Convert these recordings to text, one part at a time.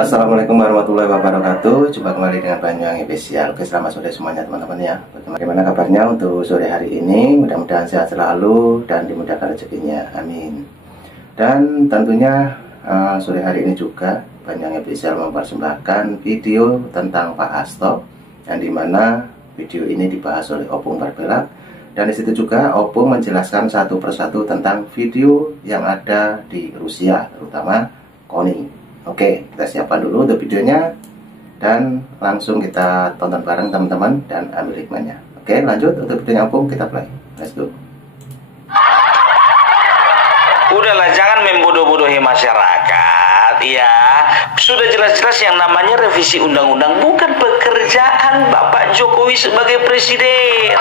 Assalamualaikum warahmatullahi wabarakatuh. Jumpa kembali dengan Banyuwangi Official. Oke, selamat sore semuanya teman-teman ya. Bagaimana kabarnya untuk sore hari ini? Mudah-mudahan sehat selalu dan dimudahkan rezekinya. Amin. Dan tentunya sore hari ini juga Banyuwangi Official mempersembahkan video tentang Pak Hasto, yang dimana video ini dibahas oleh Opung Barbelak. Dan disitu juga Opung menjelaskan satu persatu tentang video yang ada di Rusia, terutama KONI. Oke, kita siapkan dulu untuk videonya dan langsung kita tonton bareng teman-teman dan ambil hikmahnya. Oke, lanjut untuk videonya Opung, kita play. Let's go. Udahlah, jangan membodoh-bodohi masyarakat ya. Sudah jelas-jelas yang namanya revisi undang-undang bukan pekerjaan Bapak Jokowi sebagai presiden.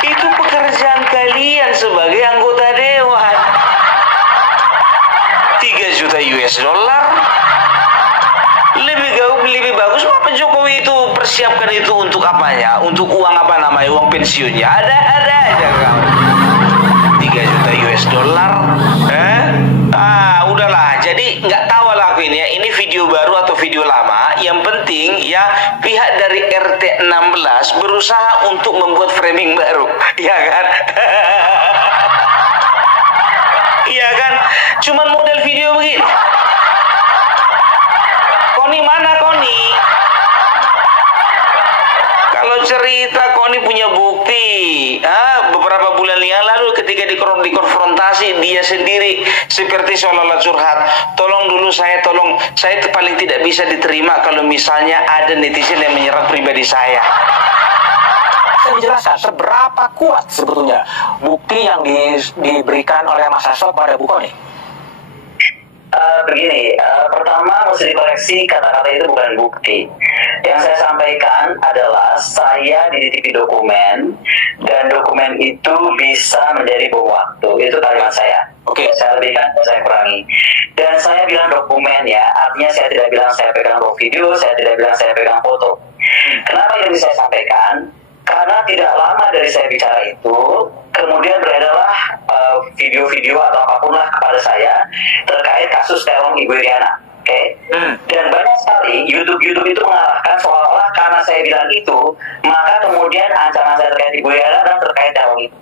Itu pekerjaan kalian sebagai anggota dewan. 3 juta US dollar. Lebih bagus Bapak Jokowi itu persiapkan itu untuk apanya? Untuk uang apa namanya? Uang pensiunnya. Ada aja kau. 3 juta US dollar. Udahlah. Jadi nggak tahu lah aku ini ya. Ini video baru atau video lama. Yang penting ya pihak dari RT 16 berusaha untuk membuat framing baru. Ya kan? Iya kan? Cuman model video begini. KONI mana KONI? Kalau cerita KONI punya bukti. Beberapa bulan yang lalu ketika dikonfrontasi dia sendiri seperti seolah-olah curhat. Tolong saya paling tidak bisa diterima kalau misalnya ada netizen yang menyerang pribadi saya. Dijelaskan seberapa kuat sebetulnya bukti yang diberikan oleh Mas Hasto pada Bu KONI? Begini, pertama mesti dikoreksi, kata-kata itu bukan bukti. Yang saya sampaikan adalah saya dititipi dokumen dan dokumen itu bisa menjadi bom waktu. Itu kalimat saya. Oke. Saya lebihkan, saya kurangi. Dan saya bilang dokumen ya, artinya saya tidak bilang saya pegang video, saya tidak bilang saya pegang foto. Kenapa ini saya sampaikan? Karena tidak lama dari saya bicara itu, kemudian beredarlah video-video atau apapun lah kepada saya terkait kasus teror Ibu Iriana. Oke? Dan banyak sekali YouTube itu mengarahkan seolah-olah karena saya bilang itu, maka kemudian ancaman saya terkait Ibu Iriana dan terkait teror itu.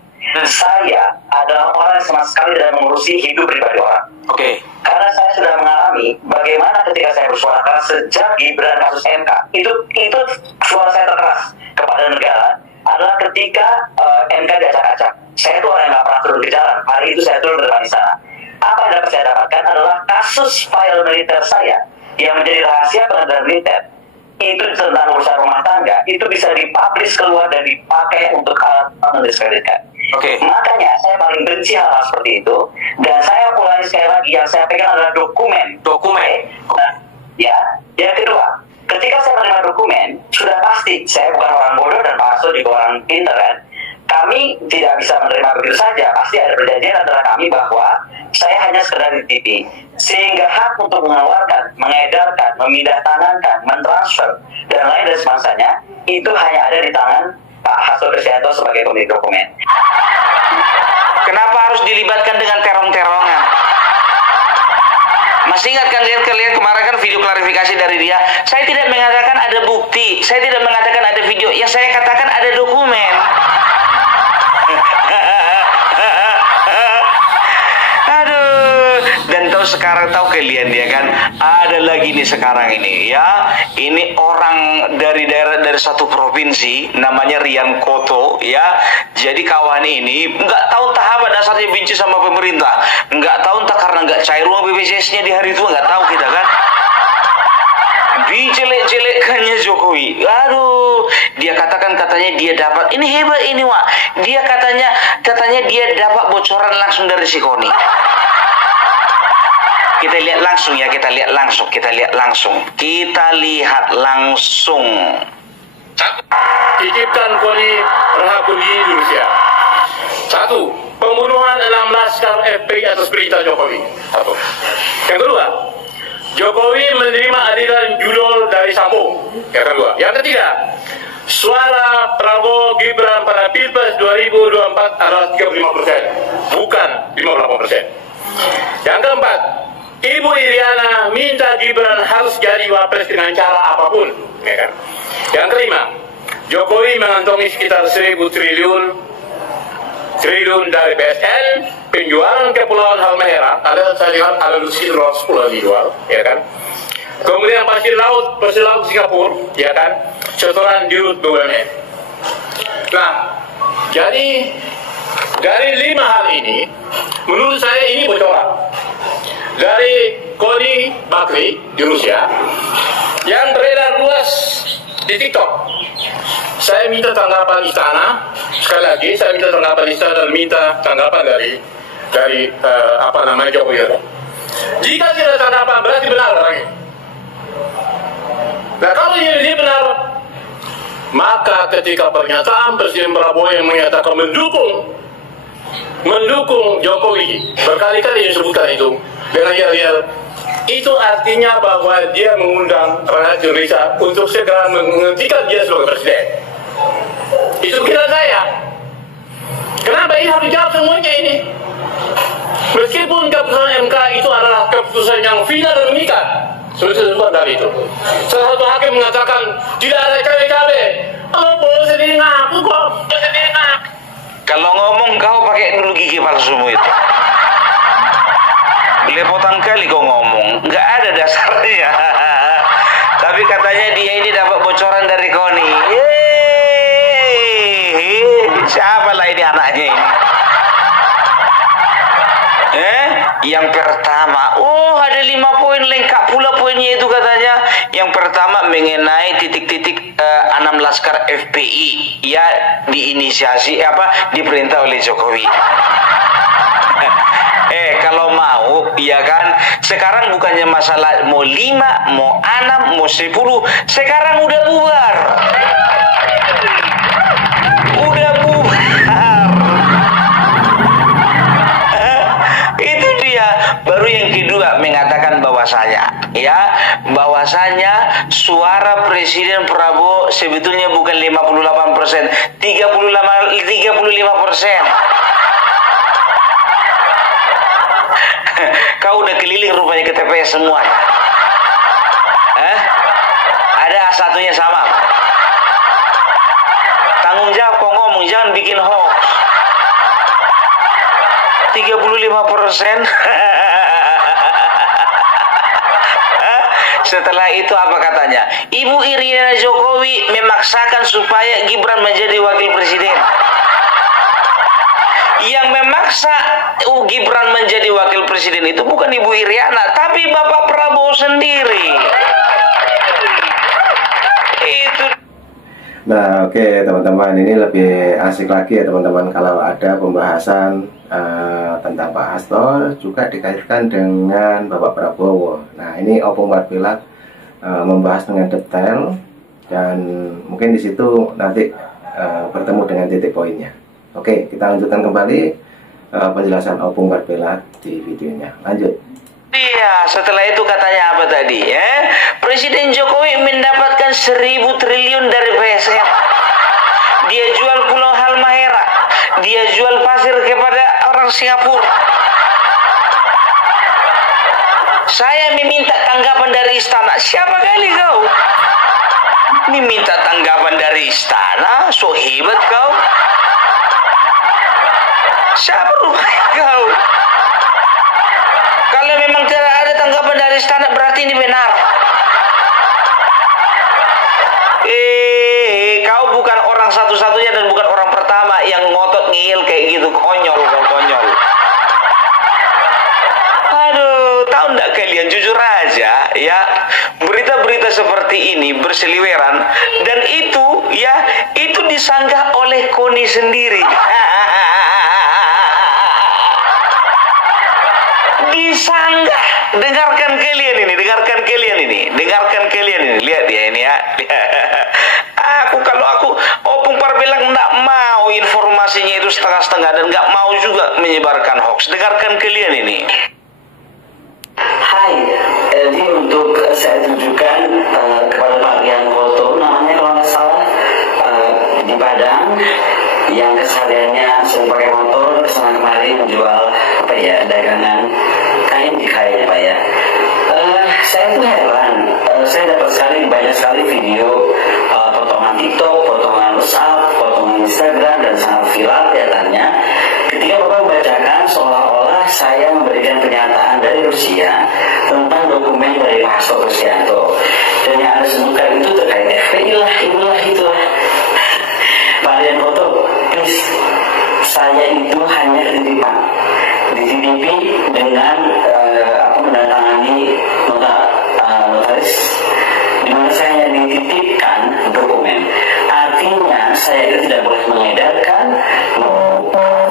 Saya adalah orang yang sama sekali tidak mengurusi hidup pribadi orang. Oke. Karena saya sudah mengalami bagaimana ketika saya bersuara keras sejak Gibran kasus MK, itu suara saya terkeras kepada negara adalah ketika MK diacak-acak. Saya itu orang yang nggak pernah turun ke jalan. Hari itu saya turun di sana. Apa yang dapat saya dapatkan adalah kasus file militer saya yang menjadi rahasia pengadilan militer. Itu tentang urusan rumah tangga. Itu bisa dipublish keluar dan dipakai untuk alat mendiskreditkan. Oke. Makanya saya paling benci hal seperti itu. Dan saya ulangi sekali lagi, yang saya pegang adalah dokumen. Ya, yang kedua, ketika saya menerima dokumen, sudah pasti saya bukan orang bodoh dan Pak Hasto juga orang pintar kan. Kami tidak bisa menerima begitu saja. Pasti ada perjanjian antara kami bahwa saya hanya sekedar dititipi. Sehingga hak untuk mengeluarkan, mengedarkan, memindah tangankan, mentransfer, dan lain dan sebagainya, itu hanya ada di tangan Pak Hasto Kristianto sebagai pemilik dokumen. Kenapa harus dilibatkan dengan terong-terongan? Masih ingat kan kalian kemarin kan video klarifikasi dari dia? Saya tidak mengatakan ada bukti, saya tidak mengatakan ada video, yang saya katakan ada dokumen. Dan sekarang tahu kalian ya kan, ada lagi nih sekarang ini ya, ini orang dari satu provinsi namanya Rian Koto ya. Jadi kawan ini nggak tahu entah apa dasarnya benci sama pemerintah, nggak tahu entah karena nggak cair uang BPJS-nya di hari itu, nggak tahu kita kan. Dijelek-jelekannya Jokowi. Dia katanya dia dapat, ini hebat ini Wak. Dia katanya dia dapat bocoran langsung dari si KONI. Kita lihat langsung. Titipkan KONI Rahakundi di Rusia. 1. Pembunuhan 6 laskar FPI atas perintah Jokowi. 1. Yang kedua, Jokowi menerima adilan judul dari Sambo. Yang kedua. Yang ketiga, suara Prabowo Gibran pada Pilpres 2024 adalah 35%, bukan 58%. Yang keempat, Ibu Iriana minta Gibran harus jadi wapres dengan cara apapun, ya kan? Yang kelima, Jokowi mengantongi sekitar 1.000 triliun dari BSN, penjualan Kepulauan Halmahera, saya lihat ada lusin 10 dijual, ya kan? Kemudian pasir laut Singapura, ya kan? Setoran dirut BUMN. Nah, jadi dari 5 hal ini, menurut saya ini bocoran dari Koni Bakri di Rusia yang beredar luas di TikTok. Saya minta tanggapan istana, sekali lagi saya minta tanggapan istana dan minta tanggapan dari Jokowi. Jika tidak tanggapan berarti benar orangnya. Nah, kalau ini benar, maka ketika pernyataan Presiden Prabowo yang menyatakan mendukung Jokowi, berkali-kali disebutkan itu dengan yel-yel, itu artinya bahwa dia mengundang rakyat Indonesia untuk segera menghentikan dia sebagai presiden. Itu kira saya. Kenapa ini harus dijawab semuanya ini? Meskipun keputusan MK itu adalah keputusan yang final dan mengikat, sudah disebut dari itu. Salah satu hakim mengatakan tidak ada cawe-cawe. Oh, boleh sendiri ngaku kok. Kalau ngomong kau pakai dulu gigi palsumu itu. Belepotan kali kau ngomong, nggak ada dasarnya. Tapi katanya dia ini dapat bocoran dari Koni. Siapa lah ini anaknya ini? Yang pertama, ada 5 poin, lengkap pula poinnya itu katanya. Yang pertama mengenai titik-titik 6 laskar FPI ya diinisiasi diperintah oleh Jokowi. Kalau mau, ya kan, sekarang bukannya masalah mau 5, mau 6, mau 10, sekarang udah bubar. Udah bubar. Itu dia. Baru yang kedua mengatakan bahwasanya suara Presiden Prabowo sebetulnya bukan 58%, 35%. Kau udah keliling rupanya ke TPS semua. Ada A1-nya sama. Tanggung jawab kau ngomong, jangan bikin hoax. 35%. Setelah itu apa katanya? Ibu Iriana Jokowi memaksakan supaya Gibran menjadi wakil presiden. Yang memaksa Gibran menjadi wakil presiden itu bukan Ibu Iriana, tapi Bapak Prabowo sendiri. Itu. Nah, oke teman-teman, ini lebih asik lagi ya teman-teman kalau ada pembahasan tentang Pak Hasto juga dikaitkan dengan Bapak Prabowo. Nah, ini Opung Warpilak membahas dengan detail dan mungkin di situ nanti bertemu dengan titik poinnya. Oke, kita lanjutkan kembali penjelasan Opung Warpilak di videonya. Lanjut. Iya, setelah itu katanya apa tadi? Presiden Jokowi mendapatkan 1.000 triliun dari BSN. Dia jual Pulau Halmahera. Dia jual pasir kepada orang Singapura. Saya meminta tanggapan dari istana. Siapa kali kau? Meminta tanggapan dari istana? So hebat kau. Siapa rupanya kau? Kalau memang tidak ada tanggapan dari istana berarti ini benar. Kau bukan orang satu-satunya dan bukan orang pertama yang ngotot ngil kayak gitu. Konyol kau, konyol. Aduh, tahu enggak kalian, jujur aja ya, berita-berita seperti ini berseliweran dan itu disanggah oleh Koni sendiri. Disanggah. Dengarkan kalian ini, lihat ya ini ya. Kalau aku Opung Warpilak enggak mau informasinya itu setengah-setengah dan enggak mau juga menyebarkan hoax. Dengarkan kalian ini. Hai, jadi untuk saya tunjukkan kepada Pak Rian Koto, namanya kalau nggak salah, di Padang, yang kesehariannya sering pakai motor, kesana kemari menjual dagangan kain di kain Pak ya. saya memberikan pernyataan dari Rusia tentang dokumen dari Pak Hasto Kristianto, dan yang Anda sebutkan itu terkait FPI lah, inilah itulah. Pak Rian Koto, please, saya itu hanya titipan dititipi dengan menandatangani notaris, di mana saya hanya dititipkan dokumen. Artinya saya itu tidak boleh mengedarkan,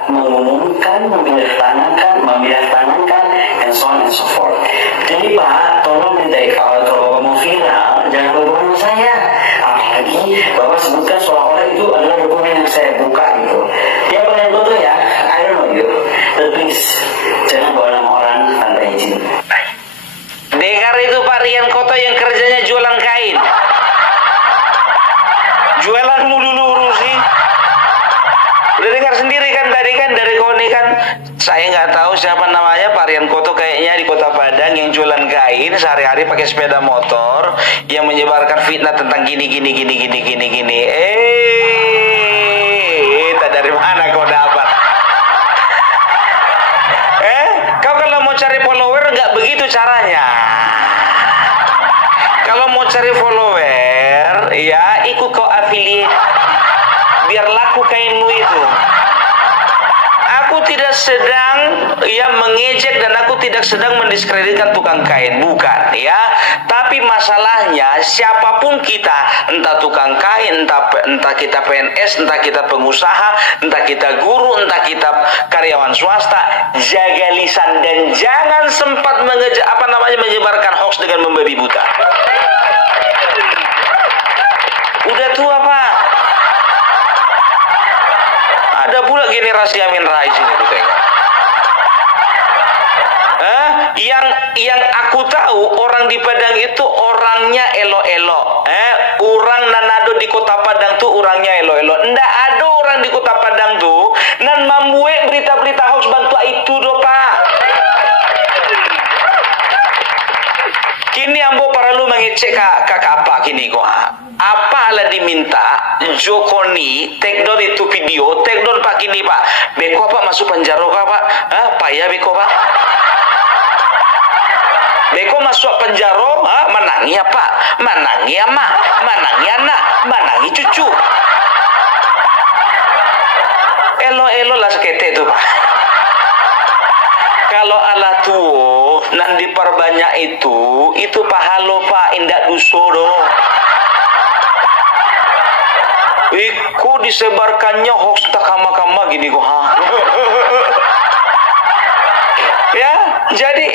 mengumumkan, memindahtangankan, and so on and so forth. Jadi Pak, tolong kalau mau viral, jangan berbohong saya. Apalagi Bapak sebutkan seolah-olah itu adalah dokumen yang saya buka gitu. Ya Pak Koto ya, I don't know you, but please jangan bawa nama orang tanpa izin. Dengar itu Pak Rian Koto yang kerjanya jualan kain. Jualanmu dulu urusi. Udah dengar sendiri kan tadi kan dari Koni kan. Saya nggak tahu siapa namanya, Pak Rian Koto kayaknya di Kota Padang yang jualan kain sehari-hari pakai sepeda motor yang menyebarkan fitnah tentang gini. Tak dari mana kau dapat? Kau kalau mau cari follower nggak begitu caranya. Kalau mau cari follower, ya ikut kau affiliate biar laku kainmu itu. Aku tidak sedang mengejek dan aku tidak sedang mendiskreditkan tukang kain, bukan ya. Tapi masalahnya siapapun kita, entah tukang kain, entah kita PNS, entah kita pengusaha, entah kita guru, entah kita karyawan swasta, jaga lisan dan jangan sempat menyebarkan hoax dengan membabi buta. Udah tua Pak. Ada pula generasi Amin Rais ini tuh tengok. Yang aku tahu orang di Padang itu orangnya elo-elo. Orang Nanado di Kota Padang tuh orangnya elo-elo. Ndak ada orang di Kota Padang tuh nan membuat berita-berita hoax bantu itu doh Pak. Kini ambo perlu mengecek kakak apa kini kok. Apa lah diminta Jokoni take down itu video, take down Pak kini Pak. Beko Pak masuk penjara Pak. Payah beko Pak. Beko masuk penjara, menangi apa? Menangi ama, menangi anak, menangi cucu. Elo-elo lah sekete itu Pak. Kalau ala tuo nak diperbanyak itu pahalo Pak, indak dusodo. Iku disebarkannya hoax takama-kama gini kok. Ya, jadi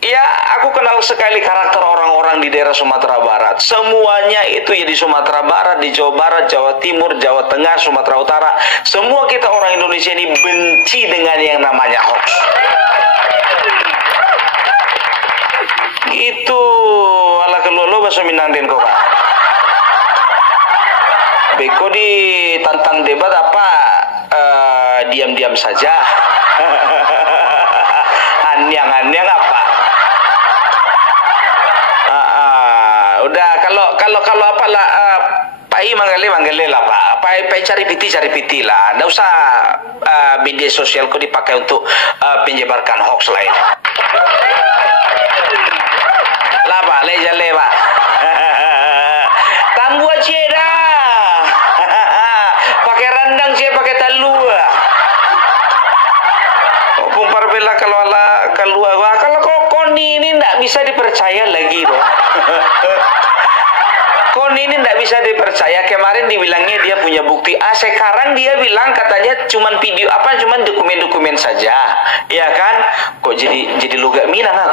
ya aku kenal sekali karakter orang-orang di daerah Sumatera Barat. Semuanya itu ya di Sumatera Barat, di Jawa Barat, Jawa Timur, Jawa Tengah, Sumatera Utara. Semua kita orang Indonesia ini benci dengan yang namanya hoax. Itu ala keluar bahasa Minanden kok Pak. Beko ditantang debat apa diam-diam saja. Anyang-anyang apa? Udah kalau apa lah Pai manggale lah Pak. Pai cari piti lah. Nggak usah media sosialku dipakai untuk menyebarkan hoax lain. Lah Pak, le Pak. Tambu aja dah. Pakai randang sih, pakai talu. Opung Parbela kalau ala keluar, kalau Koni ini ndak bisa dipercaya lagi loh. Koni ini ndak bisa dipercaya. Kemarin dibilangnya dia punya bukti A, sekarang dia bilang katanya cuman video cuman dokumen-dokumen saja, ya kan? Kok jadi luga Minang kan?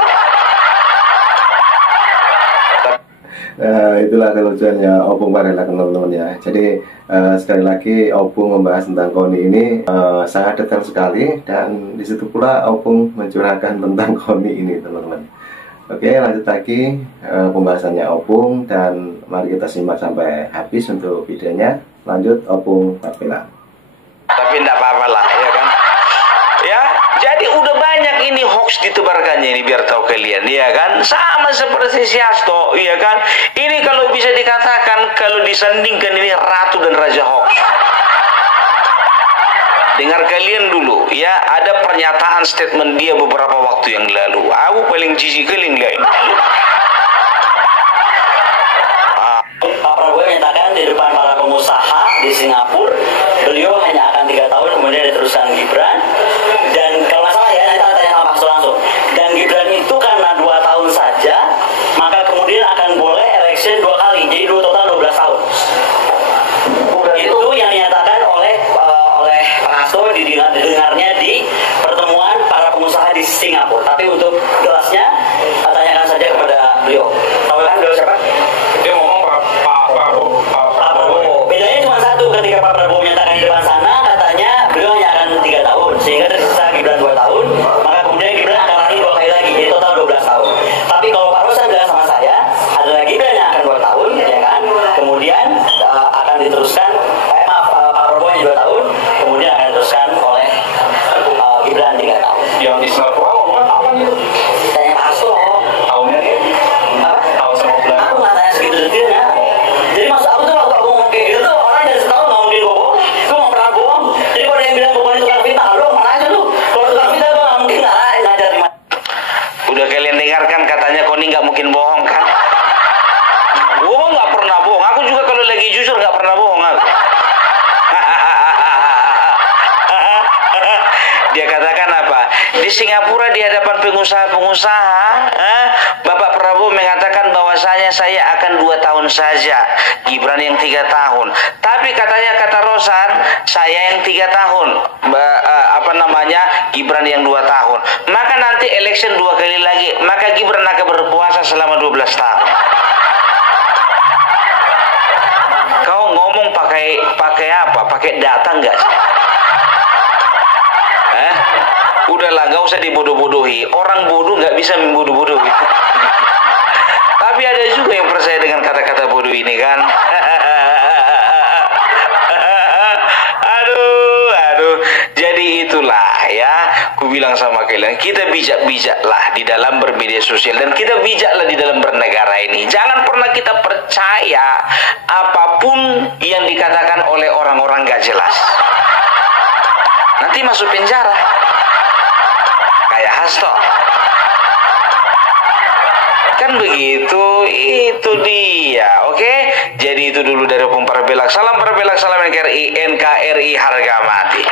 Itulah kelucuannya Opung Parbela teman-teman ya. Jadi sekali lagi Opung membahas tentang Koni ini sangat detail sekali, dan disitu pula Opung mencurahkan tentang Koni ini teman-teman. Oke, lanjut lagi pembahasannya Opung, dan mari kita simak sampai habis untuk videonya. Lanjut Opung Parbela. Tapi enggak apa-apa lah, ya kan? Ya, jadi udah banyak ini hoax ditebarkannya ini, biar tahu kalian, ya kan? Sama seperti si Hasto, ya kan? Ini kalau bisa dikatakan, kalau disandingkan ini ratu dan raja hoax. dengar kalian dulu ya, ada pernyataan statement dia beberapa waktu yang lalu. Aku paling jijik keling lain. Pak Prabowo menyatakan di depan para pengusaha di Singapura, beliau hanya akan 3 tahun, kemudian diteruskan Gibran. Dan kalau nggak salah ya, nanti tanya sama Pak Hasto langsung. Dan Gibran itu karena 2 tahun saja, maka kemudian akan boleh election 2 kali, jadi total 12 tahun. Itu yang dinyatakan oleh Pak Hasto didengarnya di pertemuan para pengusaha di Singapura. Tapi untuk jelasnya, tanyakan saja kepada beliau. Tahu kan beliau siapa? Dia ngomong Pak Prabowo. Bedanya cuma satu, ketika Pak Prabowo menyatakan di depan sana, katanya beliau hanya akan 3 tahun, sehingga tersisa Gibran 2 tahun, maka kemudian Gibran akan lari 2 kali lagi, jadi total 12 tahun. Tapi kalau Pak Rosan bilang sama saya, adalah Gibran yang akan 2 tahun, ya kan? Kemudian akan diteruskan, Pak Prabowo hanya 2 tahun, kemudian akan diteruskan oleh Gibran 3 tahun. Yang di Singapura ngomongnya kapan itu? Tanya Pak Hasto. Tahunnya nih? Apa? Tahun sama bulan. Aku nggak tanya segitu detailnya. Jadi maksud aku tuh waktu aku ngomong kayak gitu tuh, orang dari setahun nggak mungkin bohong. Gue nggak pernah bohong. Jadi kalau ada yang bilang bohong itu tukang fitnah, lo mana aja lu? Kalau tukang fitnah gue nggak mungkin ngajar di mana. Udah kalian dengarkan katanya Koni nggak mungkin bohong kan? Gue nggak pernah bohong. Aku juga kalau lagi jujur nggak pernah bohong aku. Dia katakan apa? Di Singapura di hadapan pengusaha-pengusaha, Bapak Prabowo mengatakan bahwasanya saya akan 2 tahun saja, Gibran yang 3 tahun. Tapi katanya kata Rosan, saya yang 3 tahun, Gibran yang 2 tahun. Maka nanti election 2 kali lagi, maka Gibran akan berpuasa selama 12 tahun. Kau ngomong pakai apa? Pakai data enggak sih? Udahlah, gak usah dibodoh-bodohi. Orang bodoh gak bisa membodoh-bodohi. Tapi ada juga yang percaya dengan kata-kata bodoh ini kan. Aduh. Jadi itulah ya, ku bilang sama kalian, kita bijak-bijaklah di dalam bermedia sosial, dan kita bijaklah di dalam bernegara ini. Jangan pernah kita percaya apapun yang dikatakan oleh orang-orang gak jelas. Nanti masuk penjara kayak Hasto kan begitu. Itu dia. Oke, jadi itu dulu dari Opung Parabelak. Salam Parabelak, salam NKRI harga mati.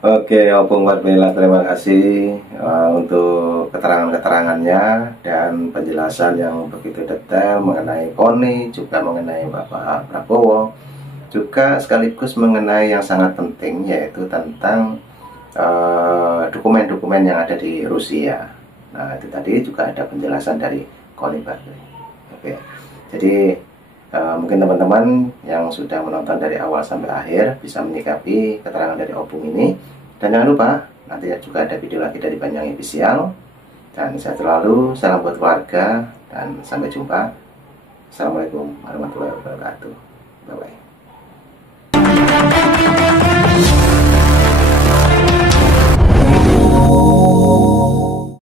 Oke, Opung Parabelak, terima kasih untuk keterangannya dan penjelasan yang begitu detail mengenai Koni, juga mengenai Bapak Prabowo, juga sekaligus mengenai yang sangat penting, yaitu tentang dokumen-dokumen yang ada di Rusia. Nah, itu tadi juga ada penjelasan dari Koni Barclay. Oke, jadi mungkin teman-teman yang sudah menonton dari awal sampai akhir bisa menyikapi keterangan dari Opung ini. Dan jangan lupa, nanti juga ada video lagi dari Banyuwangi Official. Dan sehat selalu, salam buat keluarga, dan sampai jumpa. Assalamualaikum warahmatullahi wabarakatuh. Bye-bye.